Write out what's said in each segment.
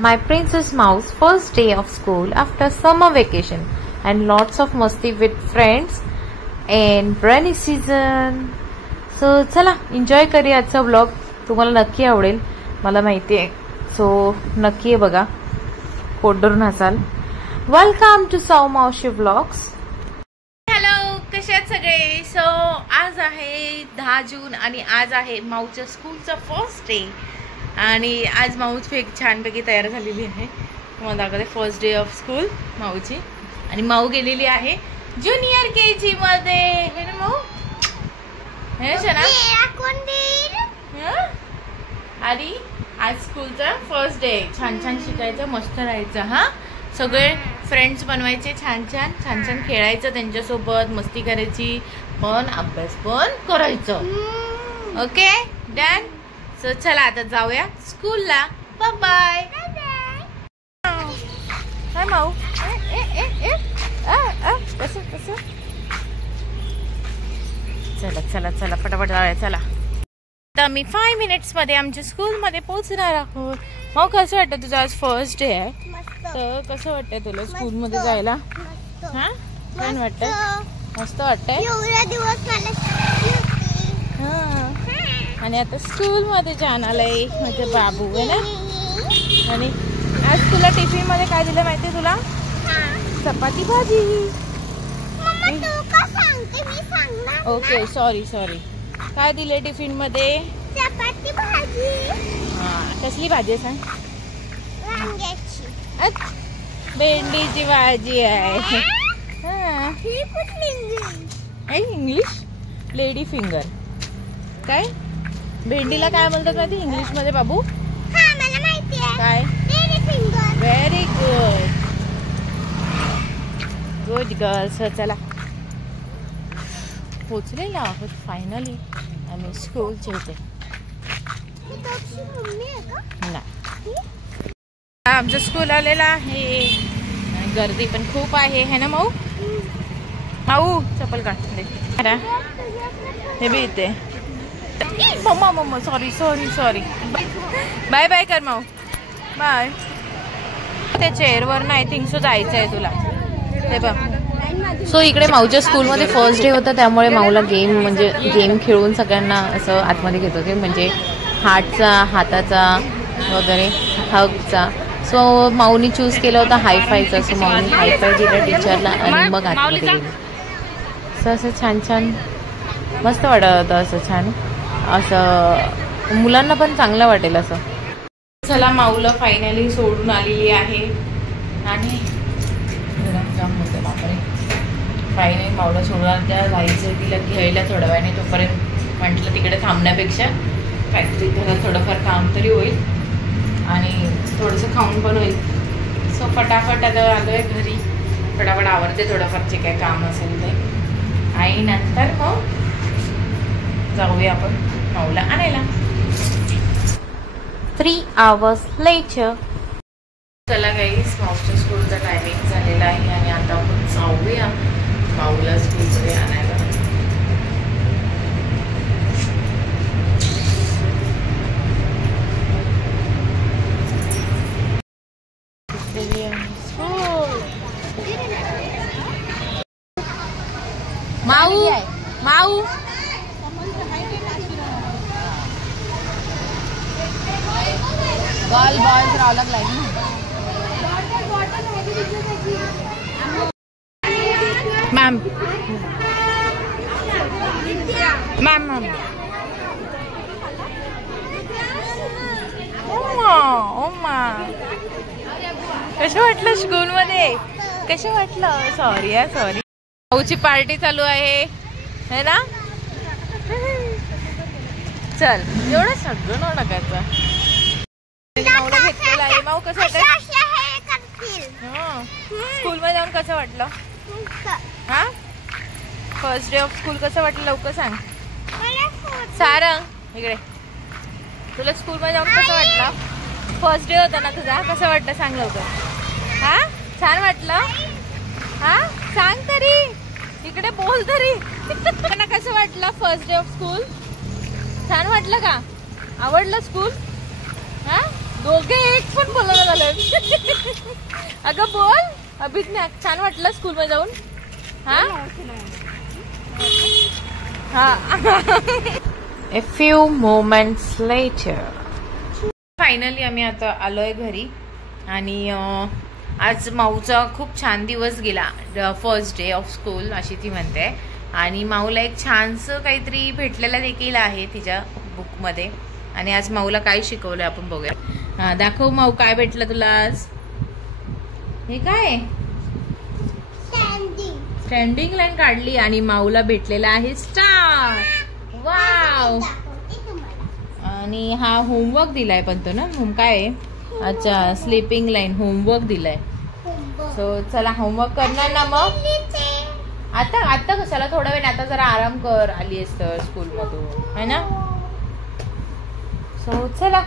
My princess mouse first day of school after summer vacation and lots of masti with friends and rainy season. So चला enjoy करूया आजचा vlog. तुम्हाला नक्की आवडेल मला माहिती आहे. सो नक्की बघा, कोडरून हसाल. वेलकम टू साऊ मावशी व्लॉग्स. हॅलो, कसे आहेत सगळे? सो आज आहे 10 जून आणि आज आहे माऊच्या स्कूलचा फर्स्ट डे. आणि आज माऊच छानपैकी तयार झालेली आहे. तुम्हाला दाखवते फर्स्ट डे ऑफ स्कूल माऊची. आणि माऊ गेलेली आहे ज्युनियर KG मध्ये. हे ना माऊ, हे शना आणि आज स्कूलचा फर्स्ट डे. छान छान शिकायचं, मस्त राहायचं. हा, सगळे फ्रेंड्स बनवायचे, छान छान छान छान खेळायचं त्यांच्यासोबत, मस्ती करायची, पण अभ्यास पण करायचं. Okay, done. सो चला आता जाऊया स्कूलला. Bye bye. हाय माऊ. कसं कसं. चला चला चला पटापट जाऊया. चला आता मी 5 मिनिट्स मध्ये आमच्या स्कूल मध्ये पोहोचणार आहोत. माऊ कसं वाटतं तुझं आज फर्स्ट डे आहे, तर कसं वाटतंय तुला स्कूल मध्ये जायला? हा, छान वाटतं, मस्त वाटतंय. आणि आता स्कूल मध्ये जाण आलंय माझं बाबू आहे ना. आणि आज तुला टिफिन मध्ये काय दिलं माहितीये तुला? चपाती भाजी. Okay, sorry sorry. काय दिले टिफिन मध्ये? चपाती भाजी. हा, कसली भाजी आहे सांग? भेंडीची भाजी आहे. हा, इंग्लिश लेडी फिंगर. काय भेंडीला काय म्हणतात माहिती इंग्लिश मध्ये बाबू? हा, मला माहिती आहे. काय? Lady finger. Very good, good girls. चला पोचलेलो आहोत फायनली आम्ही स्कूलच्या इथे. आमचं स्कूल आलेलं आहे. गर्दी पण खूप आहे, है ना माऊ? माऊ चप्पल काढते. हे बी इथे. मम्मा मम्मा sorry sorry sorry. Bye bye कर माऊ, बाय. त्या चेअरवर ना आय थिंक सो जायचं आहे तुला. हे बघ. सो इकडे माऊच्या स्कूलमध्ये फर्स्ट डे होता, त्यामुळे माऊला गेम खेळून सगळ्यांना असं आतमध्ये घेत होते, म्हणजे हाताचा वगैरे, हगचा. सो माऊनी चूज केला होता हायफायचा. सो माऊनी हायफाय दिला टीचरला आणि मग आतमध्ये गेली. सो असं छान छान मस्त वाटत होतं, असं छान, असं मुलांना पण चांगलं वाटेल असं. चला माऊला फायनली सोडून आलेली आहे. आणि बापरे, फायनली माऊला सोडून त्या जायचं तिला घ्यायला थोड्या वेळाने. तोपर्यंत म्हटलं तिकडे थांबण्यापेक्षा काहीतरी घरात थोडंफार काम तरी होईल आणि थोडंसं खाऊन पण होईल. सो फटाफट आता आलो आहे घरी. फटाफट आवडते थोडंफार जे काय काम असेल ते. आणि नंतर मग जाऊया आपण माऊला आणायला. 3 hours later. चला गाईस, माऊच्या स्कूलचा टायमिंग झालेला आहे आणि आता आपण जाऊया माऊला स्कूलमध्ये आणायला. माऊ माऊ गर्ल बॉयज राव अलग लाईन. Ma'am ma'am ma'am. ओमा कसं वाटलं स्कूलमध्ये? कसं वाटलं? सॉरी या सॉरी. माऊची पार्टी चालू आहे है ना. चल, एवढं सगळं न टाकायचं. माऊला घेतलेलं आहे. माऊ कसं वाटतं स्कूल मध्ये जाऊन? कसं वाटलं? हा, फर्स्ट डे ऑफ स्कूल कसं वाटलं लवकर सांग. सारंग इकडे, तुला स्कूल मध्ये जाऊन कसं वाटलं? फर्स्ट डे होता ना तुझा, कसं वाटलं सांग लवकर. हा, छान वाटलं. हा, सांग तरी, इकडे बोल तरी. कसं वाटलं फर्स्ट डे ऑफ स्कूल? छान वाटलं का? आवडलं स्कूल? हा, दोघे एक पण बोलायला झालं. अगं बोल, अभिज्ञा छान वाटलं स्कूल मध्ये जाऊन? हा हा. A few moments later. Finally आम्ही आता आलोय घरी आणि आज माऊचा खूप छान दिवस गेला. फर्स्ट डे ऑफ स्कूल अशी ती म्हणते. आणि माऊला एक छानसं काहीतरी भेटलेलं देखील आहे तिच्या बुकमध्ये. आणि आज माऊला काय शिकवलं आपण बघूया. हा दाखव माऊ, काय भेटलं तुला आज? हे काय? स्टँडिंग लाईन काढली आणि माऊला भेटलेला आहे स्टार. वाव. आणि हा होमवर्क दिलाय पण तो ना काय आहे? अच्छा, स्लीपिंग लाईन होमवर्क दिलाय. सो चला होमवर्क करणार ना मग? आता कशाला, थोडा वेळ आता जरा आराम कर, आली तर स्कूल मधून है ना. सो चला.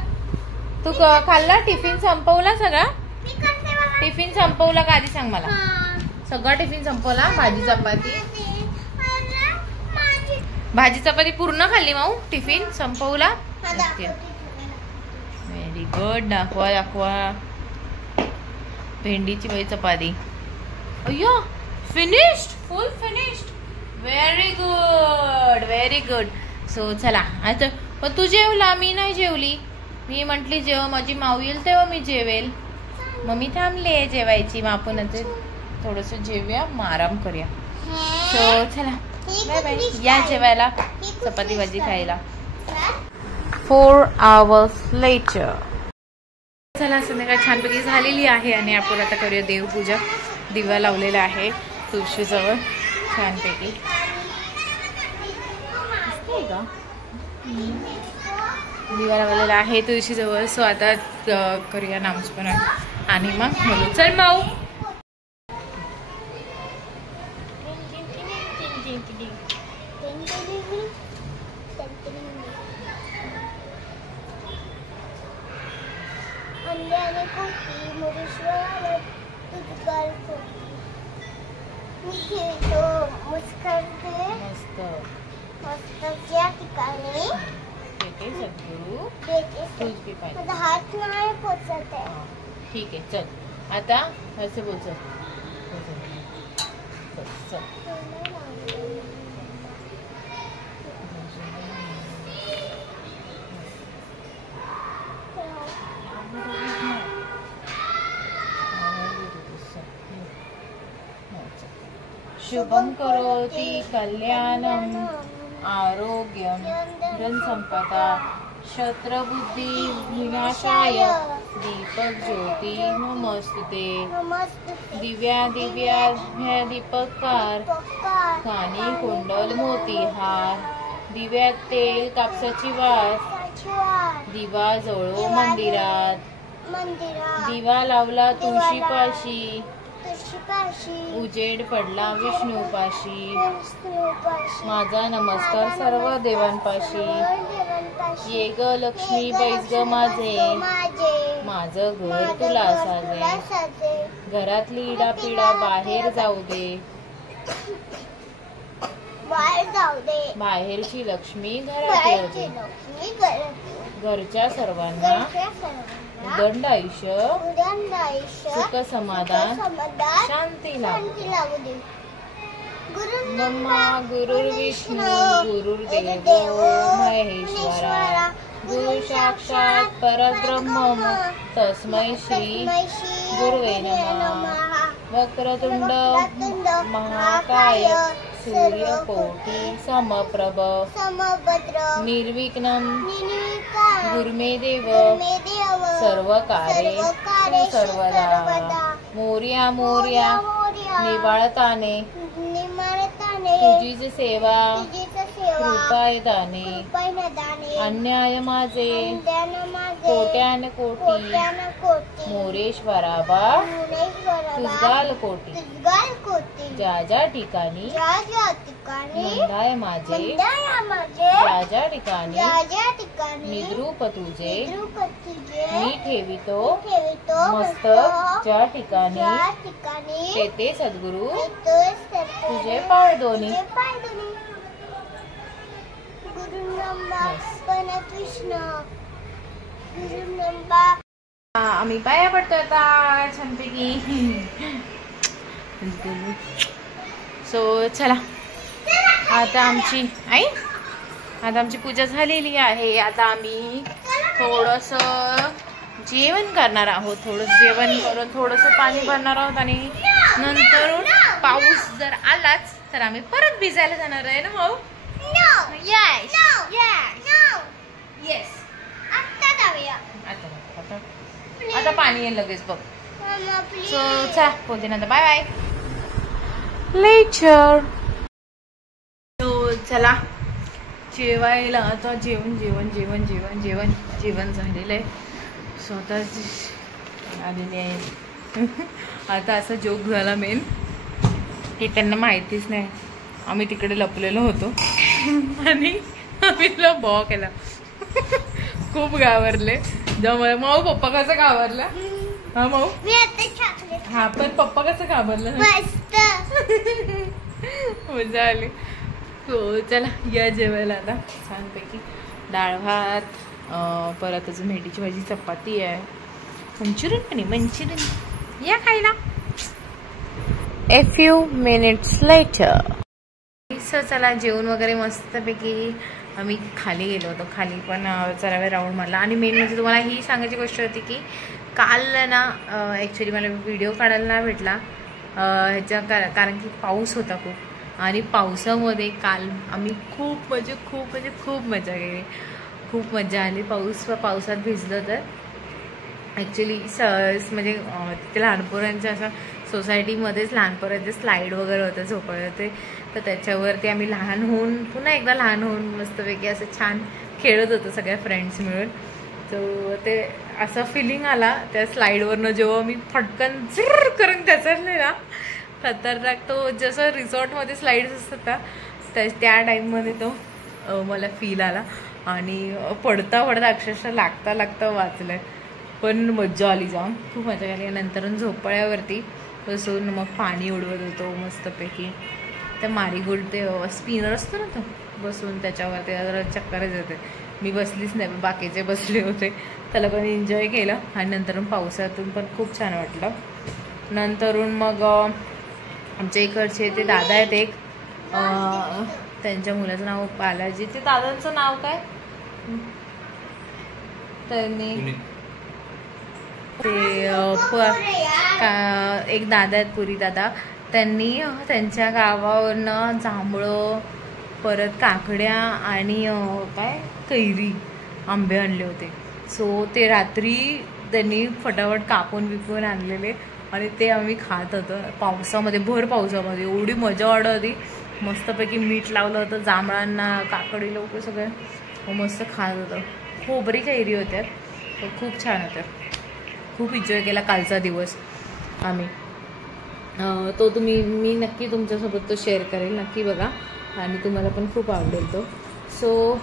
तू खाल्ला टिफिन? संपवला सगळा टिफिन? संपवला का आधी सांग मला. सगळा टिफिन संपवला? भाजी चपाती पूर्ण खाल्ली माऊ? टिफिन संपवला? Very good. दाखवा. भेंडीची बाई चपाती. अय्यो, फिनिश्ड, फुल फिनिश्ड. Very good. सो चला आता. पण तू जेवला, मी नाही जेवली. मी म्हंटली जेव्हा माझी माऊ येईल तेव्हा मी जेवेल. मग मी थांबले जेवायची. मग आपण थोडस जेवूया, मग आराम करूया. सो चला बाय बाय. या जेवायला, चपाती भाजी खायला. 4 hours later. चला संध्याकाळ छानपैकी झालेली आहे आणि आपण आता करूया देवपूजा. दिवा लावलेला आहे तुळशीजवळ छानपैकी. दिवा लावलेला आहे तुळशीजवळ. सो आता करूया नामस्मरण आणि मग बोलू. चल माऊ. हात नाही पोचत आहे. ठीक आहे चल. आता असं बोल. चल. शुभं करोति कल्याणं आरोग्यं धनसंपदा शत्रबुद्धि विनाशाय दीपक ज्योति नमस्तुते. दिव्या दीपकार कानी कुंडल मोतीहार. दिव्यात तेल कापसाची वास. दिवा जळो मंदिरात. दिवा लावला तुळशीपाशी. उजेड पडला विष्णूपाशी. माझा नमस्कार सर्व देवांपाशी. ये ग लक्ष्मी बैस ग माझे. माझं घर तुला साजे. घरातली इडापिडा बाहेर जाऊ दे. बाहेरची लक्ष्मी घरात येऊ दे. घरच्या सर्वांना उदंड आयुष्य सुख समाधान शांती लागू दे. ब्रह्मा गुरुर्विष्णू गुरुर्देव महेश्वरा. गुरु साक्षात परब्रह्म तस्मै श्री गुरुवे नमः. वक्रतुंड महाकाय सूर्यकोटि समप्रभ निर्विघ्नं गुरुमे देव सर्वकार्ये सर्वदा. मोर्या निवाळताने तुझीच सेवा कृपायदाने. अन्याय माझे कोट्यान कोटी मोरेश्वरा बा तुझगाल कोटी. ज्या ज्या ठिकाणी नंदाय माझे ज्या ठिकाणी निद्रूप तुझे मी ठेवितो मस्तक. ज्या ठिकाणी तेथे सद्गुरु तुझे पाय दोन्ही. गुरु नंबा कृष्ण गुरु नंबा आम्ही पाया पडतो आता छानपैकी. सो चला आता आमची पूजा झालेली आहे. आता आम्ही थोडंसं जेवण करणार आहोत. थोडंसं जेवण करून थोडंसं पाणी भरणार आहोत आणि नंतर पाऊस जर आलाच तर आम्ही परत भिजायला जाणार आहे ना भाऊ. येस आता पाणी येईल लगेच बघ. सो चला बोलते नंतर बाय बाय लेचर. सो चला जेवायला आता जेवण झालेलं आहे. स्वतः आलेली आहे. आता असा जोक झाला मेन की त्यांना माहितीच नाही आम्ही तिकडे लपलेलो होतो आणि आम्ही बॉ केला. खूप घाबरले. माऊ पप्पा कसं घाबरला. हा माऊ हा पण पप्पा कसं घाबरलं. मजा आली. हो चला या जेवायला आता छानपैकी डाळ भात, परत अजून भेंडीची भाजी, चपाती आहे, मंचुरियन या खायला. A few minutes later. चला जेवण वगैरे मस्तपैकी आम्ही खाली गेलो होतो. खाली पण जरा वेळ राऊंड मारला. आणि मेन म्हणजे तुम्हाला ही सांगायची गोष्ट होती की काल ना ॲक्च्युली मला व्हिडिओ काढायला नाही भेटला कारण की पाऊस होता खूप. आणि पावसामध्ये काल आम्ही खूप मजा केली. खूप मजा आली. पावसात भिजलं तर ॲक्च्युली म्हणजे तिथे लहानपोरांच्या असं सोसायटीमध्येच लहानपोरांचे स्लाईड वगैरे होतं झोपायला ते. तर त्याच्यावरती आम्ही पुन्हा एकदा लहान होऊन मस्तपैकी असं छान खेळत होतो सगळ्या फ्रेंड्स मिळून. तर ते असं फिलिंग आला त्या स्लाईडवरनं जेव्हा मी फटकन झुर करून घसरले ना. खतरनाक. तो जसं रिसॉर्टमध्ये स्लाईड्स असतात ना त्या टाईममध्ये तो मला फील आला. आणि पडता अक्षरशः लागता वाचलंय. पण मज्जा आली जाम. खूप मजा आली. नंतर झोपाळ्यावरती बसून मग पाणी उडवत होतो मस्तपैकी. त्या मारीगोल्ड ते स्पिनर असतो ना तो बसून त्याच्यावरती जरा चक्करच येते. मी बसलीच नाही बाकीचे बसले होते. त्याला पण एन्जॉय केलं. आणि नंतर पावसातून पण खूप छान वाटलं. नंतरून मग आमच्या इकडचे ते दादा आहेत एक त्यांच्या मुलाचं नाव बालाजी. ते दादांचं नाव काय त्यांनी ते एक दादा आहेत पुरी दादा. त्यांनी त्यांच्या गावावरनं जांभळं परत काकड्या आणि काय कैरी आंबे आणले होते. सो ते रात्री त्यांनी फटाफट कापून आणलेले आणि ते आम्ही खात होतो पावसामध्ये. भर पावसामध्ये एवढी मजा वाटत होती. मस्तपैकी मीठ लावलं होतं जांभळांना, काकडी लोक सगळं मस्त खात होतं. खोबरी कैरी होत्या. खूप छान होत्या. खूप एन्जॉय केला कालचा दिवस आम्ही. तो मी नक्की तुमच्यासोबत तो शेअर करेल. नक्की बघा आणि तुम्हाला पण खूप आवडेल तो. सो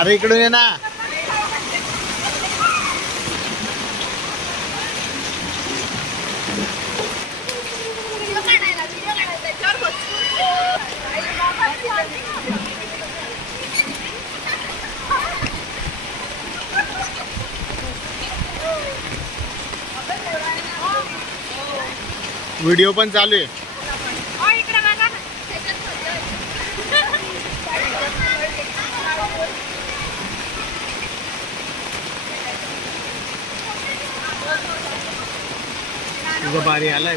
अरे इकडून ये ना. व्हिडिओ पण चालू आहे. तुझं भारी आलाय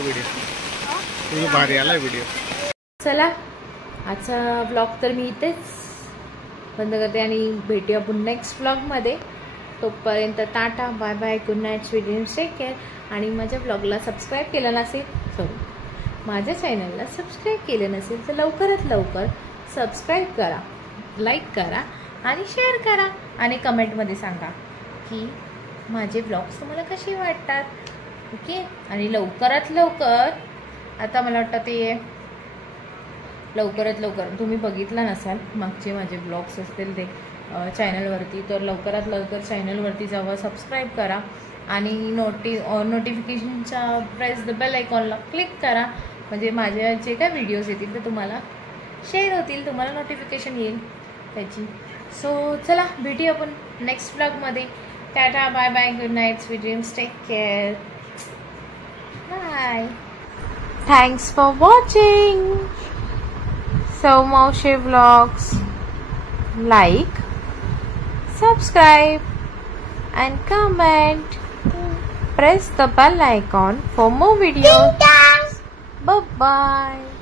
व्हिडिओ. चला आजचा ब्लॉग तर मी इथेच बंद करते आणि भेटूया आपण नेक्स्ट ब्लॉगमध्ये. तोपर्यंत टाटा bye bye, good night, sweet dreams, take care. आणि माझ्या ब्लॉगला सबस्क्राईब केलं नसेल, माझ्या चॅनलला सबस्क्राईब केलं नसेल तर लवकरात लवकर सबस्क्राईब करा, लाईक करा आणि शेअर करा. आणि कमेंटमध्ये सांगा की माझे ब्लॉग्स तुम्हाला कसे वाटतात. ओके. आणि लवकरात लवकर, आता मला वाटतं ते लवकरात लवकर तुम्ही बघितलं नसाल मागचे माझे ब्लॉग्स असतील ते चॅनलवरती, तर लवकरात लवकर चॅनलवरती जावा, सबस्क्राईब करा आणि नोटिफिकेशनच्या प्रेस द बेल आयकॉनला क्लिक करा. म्हणजे माझ्या जे काय व्हिडिओज येतील ते तुम्हाला शेअर होतील, तुम्हाला नोटिफिकेशन येईल त्याची. सो चला भेटूया आपण नेक्स्ट ब्लॉगमध्ये. टाटा bye bye, good night, sweet dreams, take care, bye. Thanks for watching सौ मावशी vlogs. Like, subscribe and comment. Press the bell icon for more videos. Bye bye.